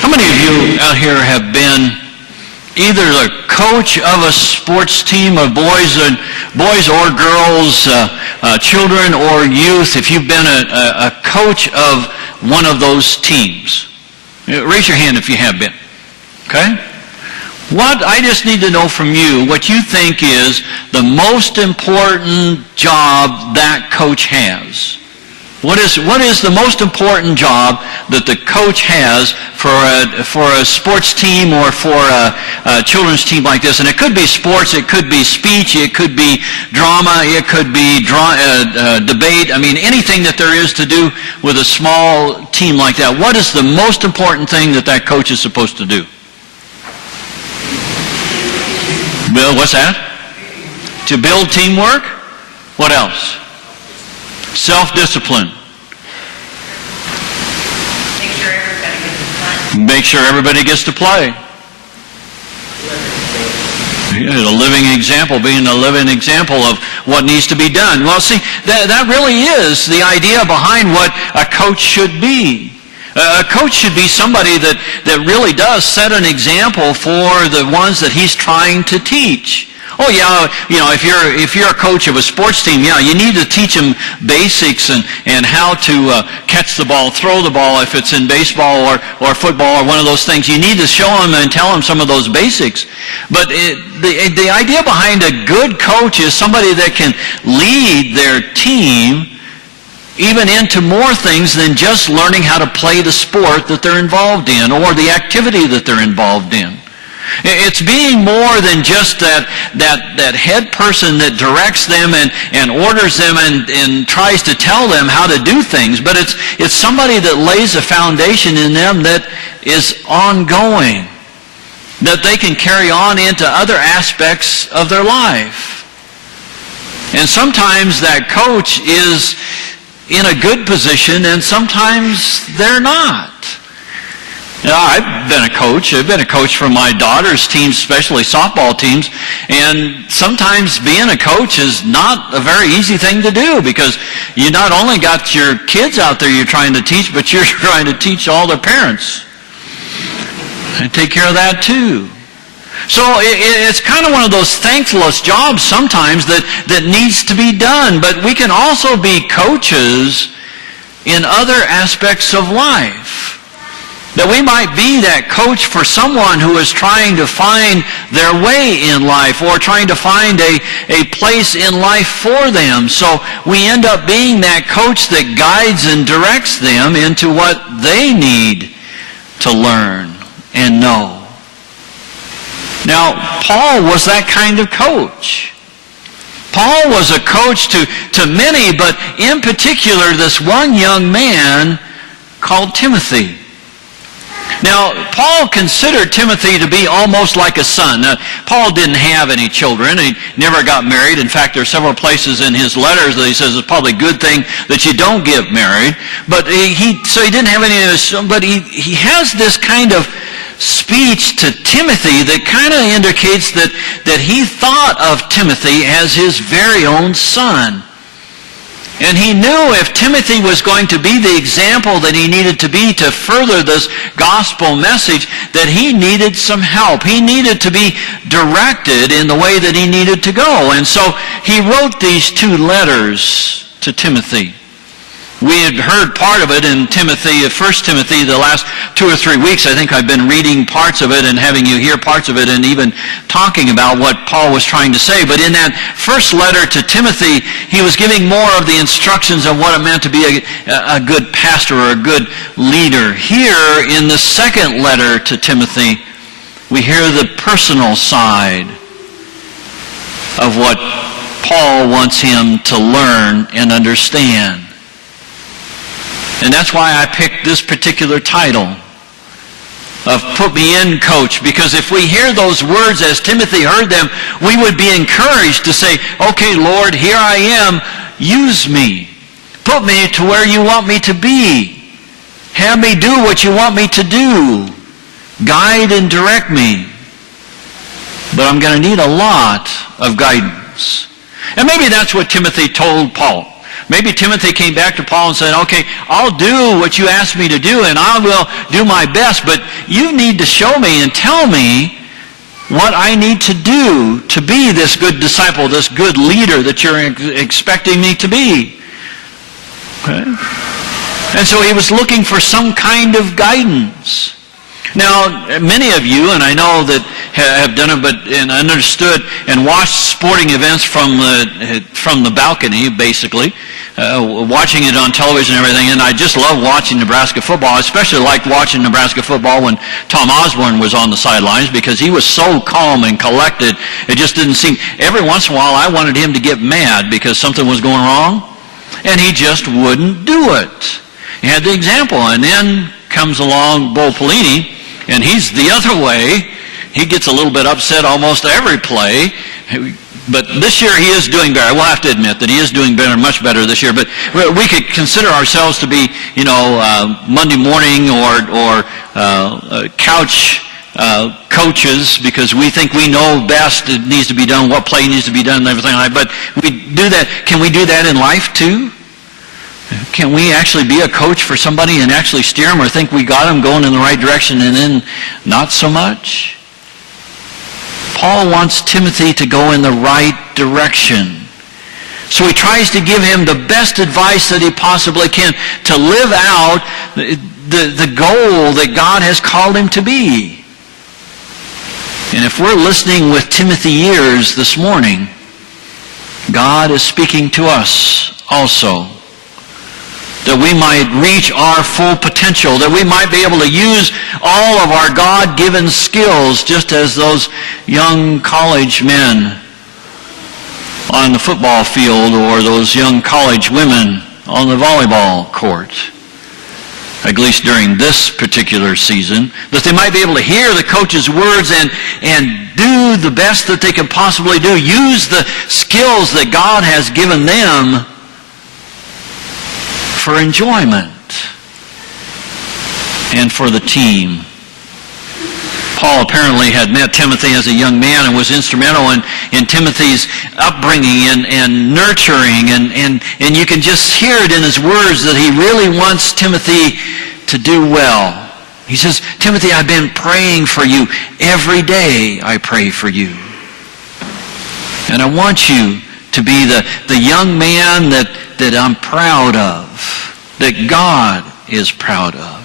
How many of you out here have been either the coach of a sports team of boys or girls, children or youth? If you've been a coach of one of those teams, raise your hand if you have been. Okay? What I just need to know from you, what you think is the most important job that coach has. What is the most important job that the coach has for a sports team or for a children's team like this? And it could be sports, it could be speech, it could be drama, it could be debate. I mean, anything that there is to do with a small team like that. What is the most important thing that that coach is supposed to do? Bill, what's that? To build teamwork? What else? Self-discipline. Make sure everybody gets to play. A living example, being a living example of what needs to be done. Well, see, that really is the idea behind what a coach should be. A coach should be somebody that really does set an example for the ones that he's trying to teach. Oh yeah, if you're a coach of a sports team, yeah, you need to teach them basics and how to catch the ball, throw the ball if it's in baseball or football or one of those things. You need to show them and tell them some of those basics. But the idea behind a good coach is somebody that can lead their team even into more things than just learning how to play the sport that they're involved in or the activity that they're involved in. It's being more than just that head person that directs them and orders them and tries to tell them how to do things, but it's somebody that lays a foundation in them that is ongoing, that they can carry on into other aspects of their life. And sometimes that coach is in a good position and sometimes they're not. I've been a coach. I've been a coach for my daughter's teams, especially softball teams, and sometimes being a coach is not a very easy thing to do because you not only got your kids out there you're trying to teach, but you're trying to teach all their parents and take care of that too. So it's kind of one of those thankless jobs sometimes that needs to be done, but we can also be coaches in other aspects of life. That we might be that coach for someone who is trying to find their way in life or trying to find a place in life for them. So we end up being that coach that guides and directs them into what they need to learn and know. Now, Paul was that kind of coach. Paul was a coach to many, but in particular this one young man called Timothy. Now, Paul considered Timothy to be almost like a son. Now, Paul didn't have any children. He never got married. In fact, there are several places in his letters that he says it's probably a good thing that you don't get married. But he didn't have any of this, but he has this kind of speech to Timothy that kind of indicates that he thought of Timothy as his very own son. And he knew if Timothy was going to be the example that he needed to be to further this gospel message, that he needed some help. He needed to be directed in the way that he needed to go. And so he wrote these 2 letters to Timothy. We had heard part of it in Timothy, 1 Timothy, the last 2 or 3 weeks. I think I've been reading parts of it and having you hear parts of it and even talking about what Paul was trying to say. But in that first letter to Timothy, he was giving more of the instructions of what it meant to be a good pastor or a good leader. Here, in the second letter to Timothy, we hear the personal side of what Paul wants him to learn and understand. And that's why I picked this particular title of Put Me In, Coach, because if we hear those words as Timothy heard them, we would be encouraged to say, okay, Lord, here I am, use me. Put me to where you want me to be. Have me do what you want me to do. Guide and direct me. But I'm going to need a lot of guidance. And maybe that's what Timothy told Paul. Maybe Timothy came back to Paul and said, okay, I'll do what you asked me to do, and I will do my best, but you need to show me and tell me what I need to do to be this good disciple, this good leader that you're expecting me to be. Okay? And so he was looking for some kind of guidance. Now, many of you, and I know that have done it, and understood and watched sporting events from the balcony, basically, watching it on television and everything. And I just love watching Nebraska football. I especially liked watching Nebraska football when Tom Osborne was on the sidelines, because he was so calm and collected. It just didn't seem. Every once in a while, I wanted him to get mad because something was going wrong, and he just wouldn't do it. He had the example, and then comes along Bo Pelini, and he's the other way. He gets a little bit upset almost every play. But this year he is doing better. We'll have to admit that he is doing better, much better this year. But we could consider ourselves to be, Monday morning or couch coaches, because we think we know best it needs to be done, what play needs to be done, and everything like that. But we do that. Can we do that in life too? Can we actually be a coach for somebody and actually steer them, or think we got them going in the right direction and then not so much? Paul wants Timothy to go in the right direction. So he tries to give him the best advice that he possibly can to live out the goal that God has called him to be. And if we're listening with Timothy ears this morning, God is speaking to us also, that we might reach our full potential, that we might be able to use all of our God-given skills, just as those young college men on the football field, or those young college women on the volleyball court, at least during this particular season, that they might be able to hear the coach's words and do the best that they can possibly do, use the skills that God has given them for enjoyment and for the team. Paul apparently had met Timothy as a young man and was instrumental in Timothy's upbringing and nurturing, and you can just hear it in his words that he really wants Timothy to do well. He says, Timothy, I've been praying for you. Every day I pray for you. And I want you to be the young man that I'm proud of, that God is proud of.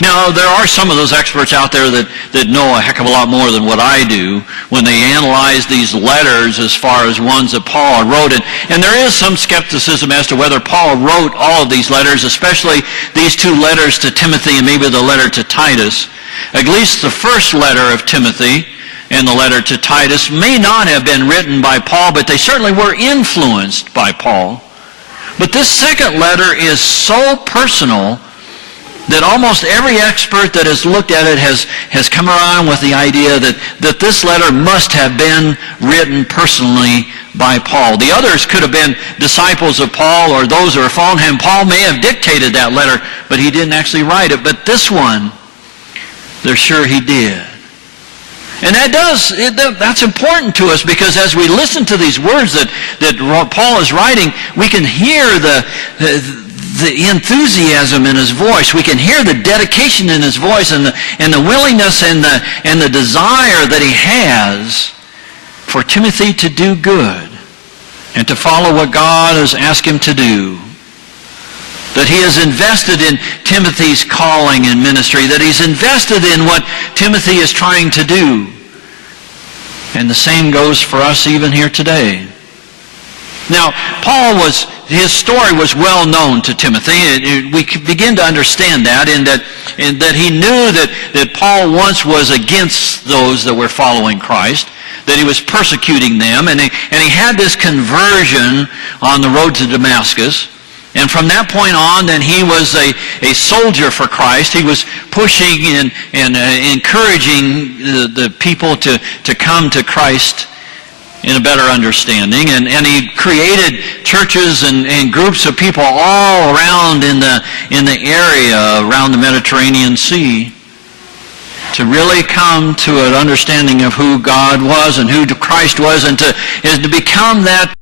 Now, there are some of those experts out there that know a heck of a lot more than what I do when they analyze these letters as far as ones that Paul wrote. And there is some skepticism as to whether Paul wrote all of these letters, especially these two letters to Timothy and maybe the letter to Titus. At least the first letter of Timothy and the letter to Titus may not have been written by Paul, but they certainly were influenced by Paul. But this second letter is so personal that almost every expert that has looked at it has come around with the idea that this letter must have been written personally by Paul. The others could have been disciples of Paul or those who are following him. Paul may have dictated that letter, but he didn't actually write it. But this one, they're sure he did. And that's important to us, because as we listen to these words that Paul is writing, we can hear the enthusiasm in his voice. We can hear the dedication in his voice, and the willingness and the desire that he has for Timothy to do good and to follow what God has asked him to do. That he has invested in Timothy's calling and ministry, that he's invested in what Timothy is trying to do. And the same goes for us even here today. Now, his story was well known to Timothy. We begin to understand that in that he knew that Paul once was against those that were following Christ, that he was persecuting them, and he had this conversion on the road to Damascus. And from that point on, then he was a soldier for Christ. He was pushing and encouraging the people to come to Christ in a better understanding. And he created churches and groups of people all around in the area around the Mediterranean Sea. to really come to an understanding of who God was and who Christ was, and to become that